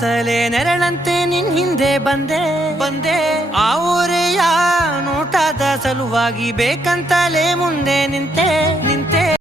ಅಂತಲೇ ನೆರಳಂತೆ ನಿನ್ ಹಿಂದೆ ಬಂದೆ ಆ ಊರೆಯ ನೋಟದ ಸಲುವಾಗಿ ಬೇಕಂತಲೇ ಮುಂದೆ ನಿಂತೆ